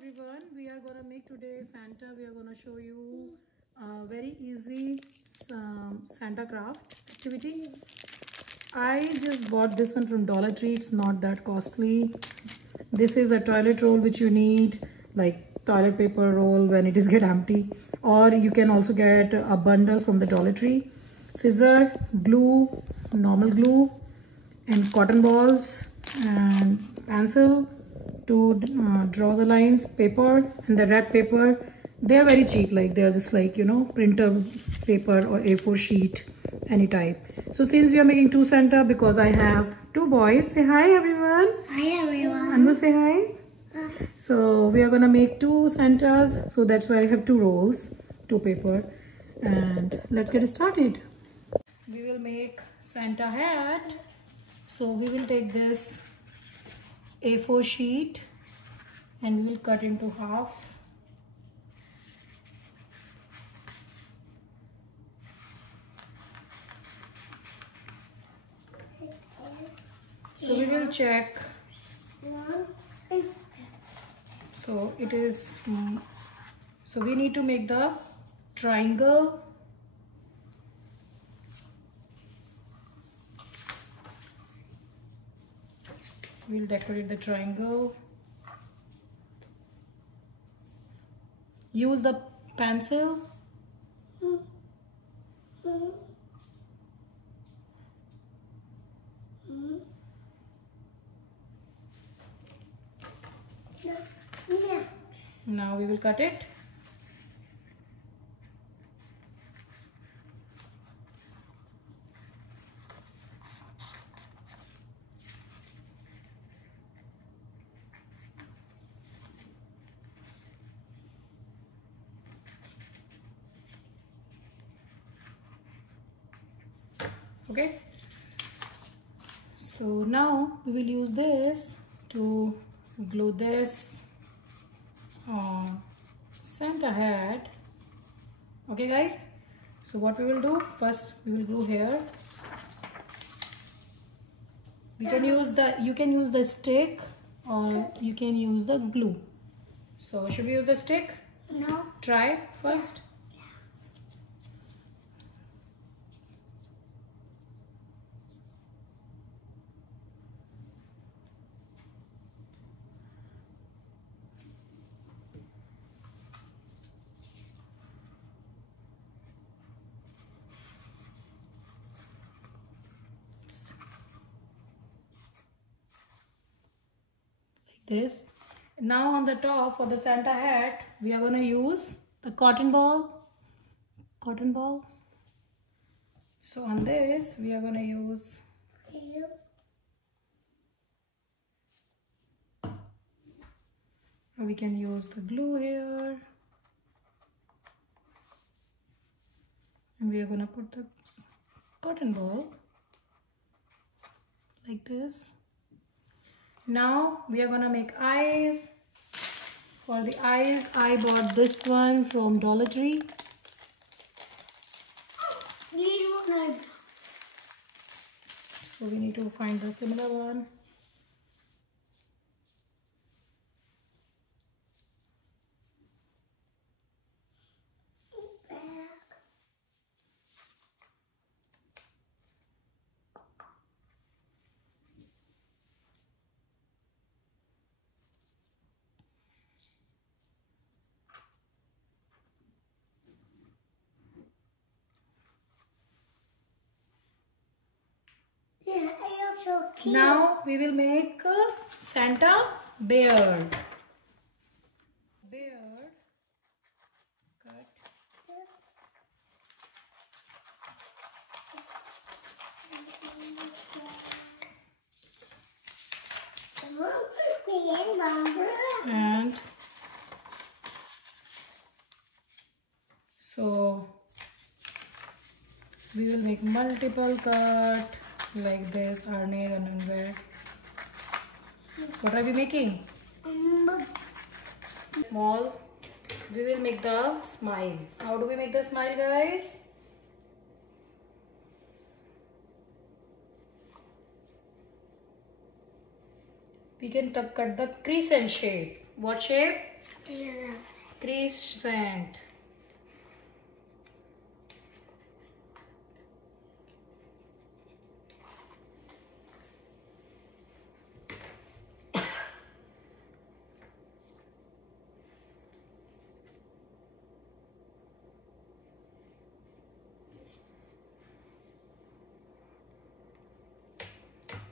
everyone, we are gonna make today Santa. We are gonna show you a very easy Santa craft activity. I just bought this one from Dollar Tree. It's not that costly. This is a toilet roll which you need, like toilet paper roll when it is get empty, or you can also get a bundle from the Dollar Tree. Scissor, glue, normal glue, and cotton balls and pencil to draw the lines, paper, and the red paper. They are very cheap, like they are just like, you know, printer paper or A4 sheet, any type. So since we are making two Santa, because I have two boys, say hi everyone. Hi everyone. Anu, say hi. So we are gonna make two Santas, so that's why I have two rolls, two paper, and let's get started. We will make Santa hat. So we will take this A4 sheet and we will cut into half. So we will check. So it is, so we need to make the triangle. We'll decorate the triangle. Use the pencil. Now we will cut it. Okay, so now we will use this to glue this on Santa hat. Okay guys, so what we will do first, we will glue here. We can use you can use the stick or you can use the glue. So should we use the stick? No. Try first. This. Now on the top for the Santa hat, we are going to use the cotton ball. So on this, we are going to use we can use the glue here. And we are going to put the cotton ball like this. Now we are gonna make eyes. For the eyes, I bought this one from Dollar Tree. So we need to find the similar one. Now we will make Santa beard. Cut. And so we will make multiple cut like this. Arne and where? What are we making? Small. We will make the smile. How do we make the smile, guys? We can cut the crescent shape. What shape? Crescent.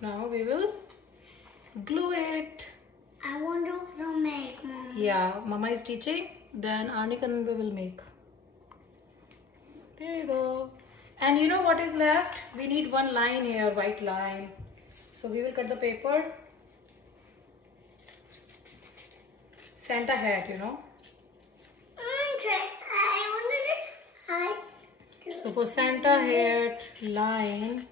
Now we will glue it. I want to make, Mom. Yeah, Mama is teaching. Then Anik and we will make. There you go. And you know what is left? We need one line here, white line. So we will cut the paper. Santa hat, you know. So for Santa hat line,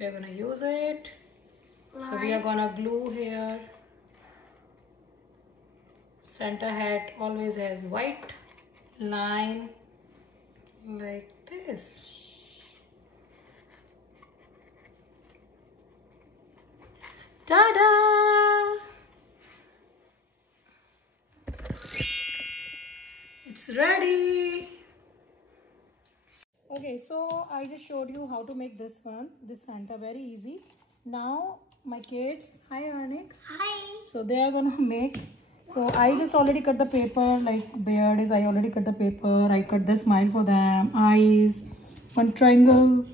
we are gonna use it. So we are gonna glue here. Santa hat always has white line like this. Ta-da! It's ready. Okay, so I just showed you how to make this one, this Santa, very easy. Now my kids, hi Arnik. Hi. So they are gonna make. So I just already cut the paper, like beard is, I already cut the paper. I cut the smile for them, eyes, one triangle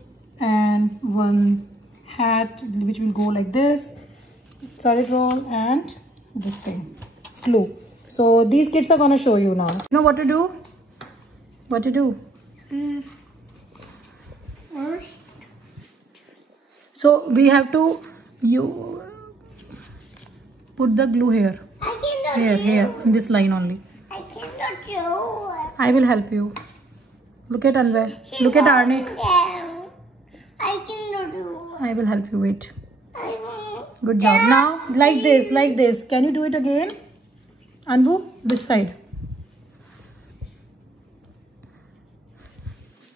and one hat which will go like this, toilet roll and this thing, glue. So these kids are gonna show you now. You know what to do? What to do? First. So we have to put the glue here. I cannot Here, on this line only. I cannot do. I will help you. Look at Anwar. Look at Arnik. I cannot do. I will help you. Wait. I won't. Good job. Now, like this. Can you do it again? Anbu, this side.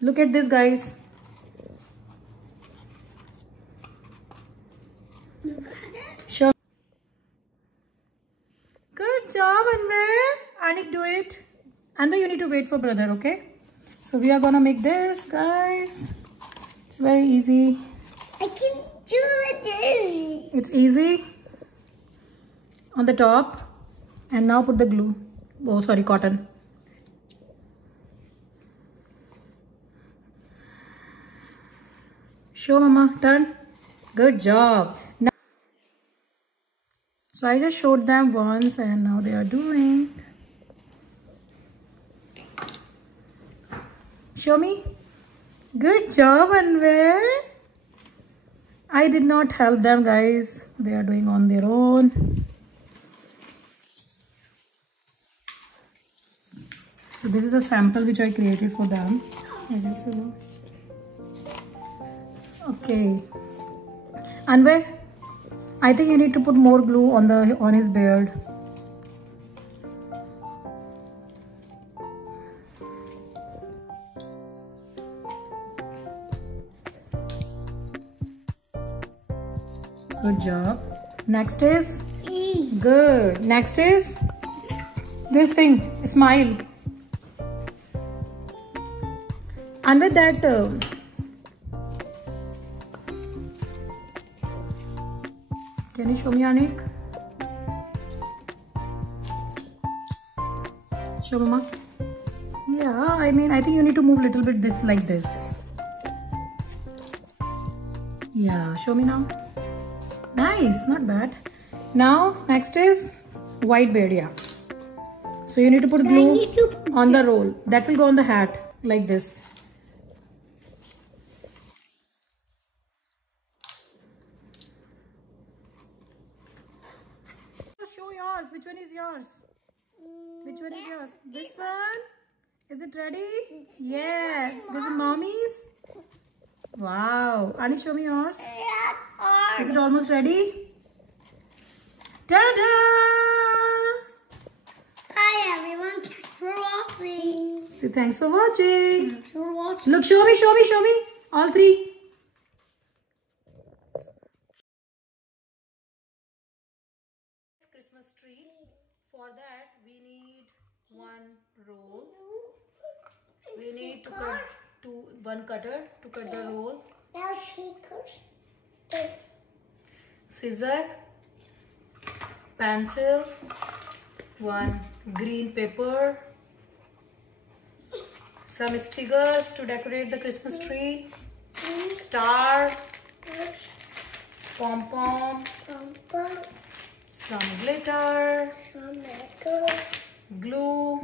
Look at this, guys. Sure. Good job, Anwar. Anik, do it. Anwar, you need to wait for brother, okay? So we are gonna make this, guys. It's very easy. I can do this. It's easy. On the top. And now put the glue. Oh, sorry, cotton. Show Mama, turn. Good job. Now, so I just showed them once and now they are doing. Show me. Good job, Anwar. I did not help them, guys. They are doing on their own. So this is a sample which I created for them. Okay. Anwar, I think you need to put more glue on his beard. Good job. Next is good. Next is this thing, smile. And with that, can you show me, Anik? Show Mama. Yeah, I mean, I think you need to move a little bit this like this. Yeah, show me now. Nice, not bad. Now, next is white beard, yeah. So you need to put glue on the roll. That will go on the hat, like this. Show yours. Which one is yours? Which one is yours? This one? Is it ready? Yeah. This is mommy's. Wow. Ani, show me yours. Is it almost ready? Ta-da! Hi everyone. Thanks for watching. Say thanks for watching. Thanks for watching. Look, show me. All three. one roll. We need to cut one cutter to cut the roll. Now she Scissor, pencil, one green paper, some stickers to decorate the Christmas tree, star, pom-pom, some glitter, glue,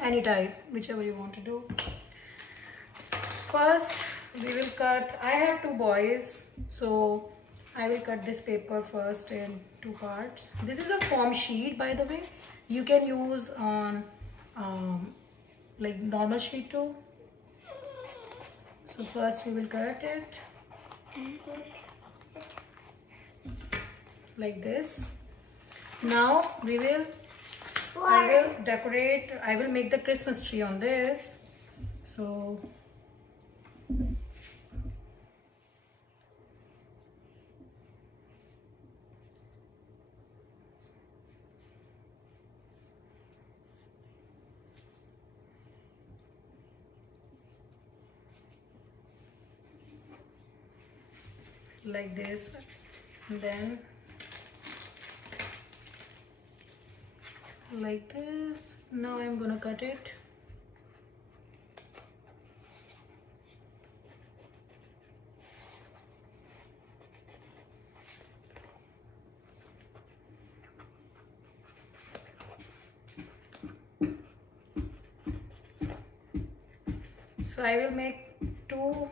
any type, whichever you want to do. First, we will cut. I have two boys, so I will cut this paper first in two parts. This is a foam sheet, by the way. You can use on like normal sheet too. So first we will cut it like this. Now I will decorate. I will make the Christmas tree on this. So like this, and then like this. Now I'm gonna cut it. So I will make two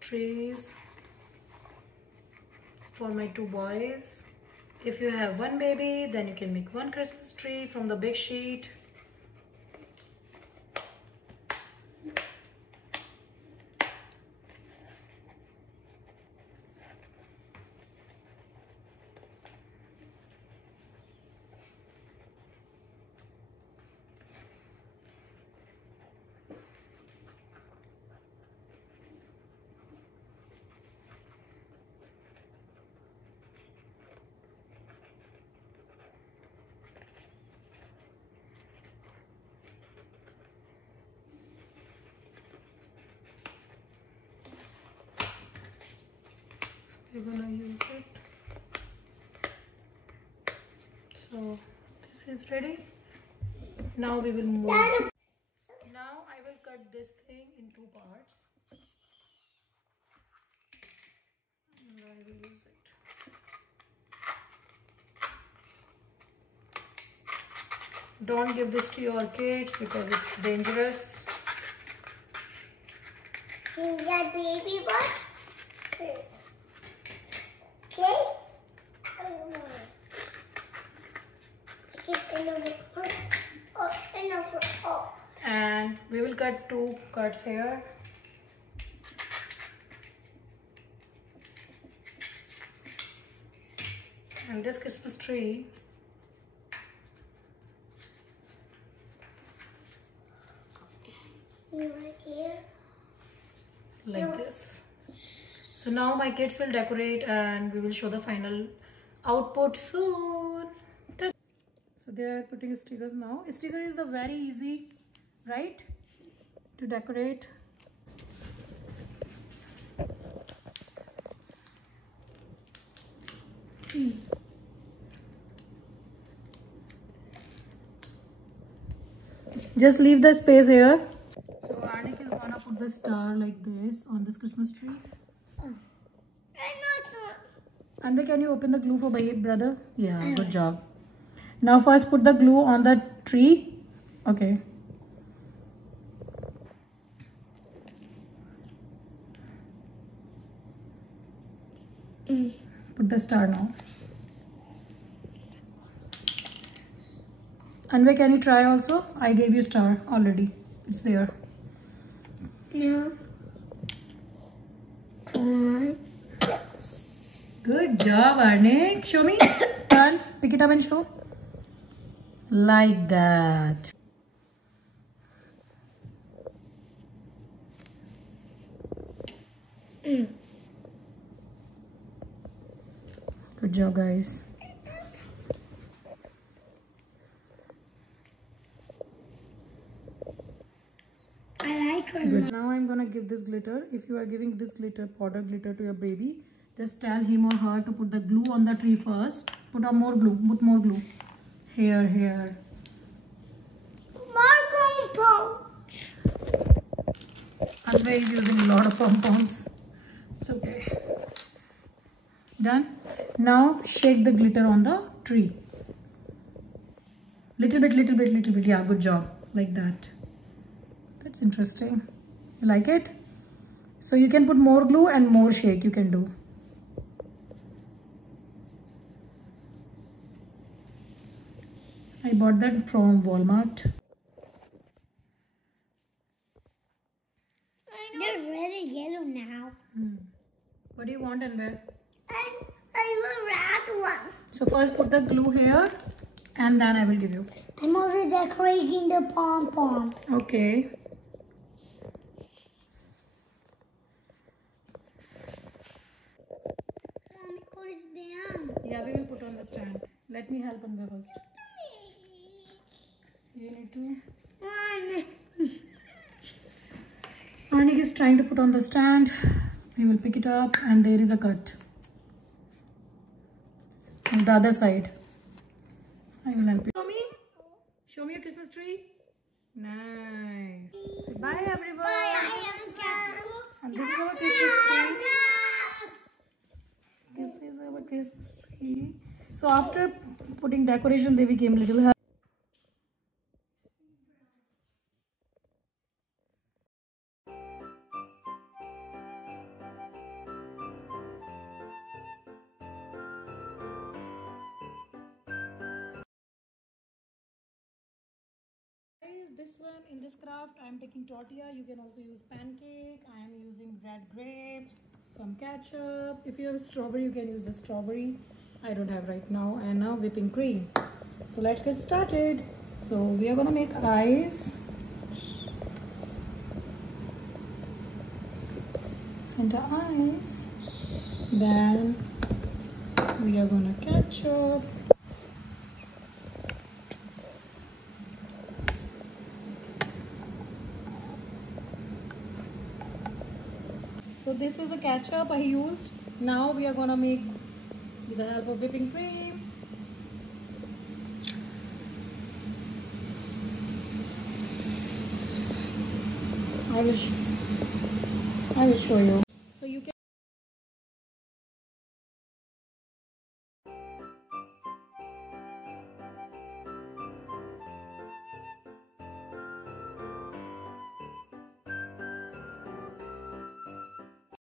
trees for my two boys. If you have one baby, then you can make one Christmas tree from the big sheet. We're gonna use it. So this is ready. Now we will move. Now I will cut this thing in two parts. And I will use it. Don't give this to your kids because it's dangerous. That baby boy. Okay. And we will cut two cuts here. And this Christmas tree like this. So now my kids will decorate and we will show the final output soon. So they are putting stickers now. Sticker is the very easy, right, to decorate. Just leave the space here. So Arnik is gonna put the star like this on this Christmas tree. Anbe, can you open the glue for my brother? Yeah, good job. Now first put the glue on the tree. Okay. Put the star now. Anve, can you try also? I gave you star already. It's there. No. Good job, Arnik. Show me. Turn. Pick it up and show. Like that. Good job, guys. Now I'm gonna give this glitter. If you are giving this glitter, powder glitter to your baby, just tell him or her to put the glue on the tree first. Put on more glue. Put more glue. Here. More pom-pom. Anvay is using a lot of pom-poms. It's okay. Done. Now shake the glitter on the tree. Little bit. Yeah, good job. Like that. That's interesting. You like it? So you can put more glue and more shake you can do. I bought that from Walmart. There's red and yellow now. What do you want and where? I will red one. So first put the glue here and then I will give you. I'm also decorating the pom-poms. Okay. Mommy, put it down. Yeah, we will put on the stand. Let me help Anvay first. You need to. Anik is trying to put on the stand. We will pick it up and there is a cut. On the other side. I will help you. Show me your Christmas tree. Nice. Say bye everyone. And this is our Christmas tree. This is our Christmas tree. So after putting decoration, they became little happy. This one in this craft I am taking tortilla. You can also use pancake. I am using red grapes, some ketchup. If you have strawberry you can use the strawberry. I don't have right now. And now whipping cream. So let's get started. So we are gonna make eyes, center eyes, then we are gonna ketchup. So this is a ketchup I used. Now we are gonna make with the help of whipping cream. I will show you.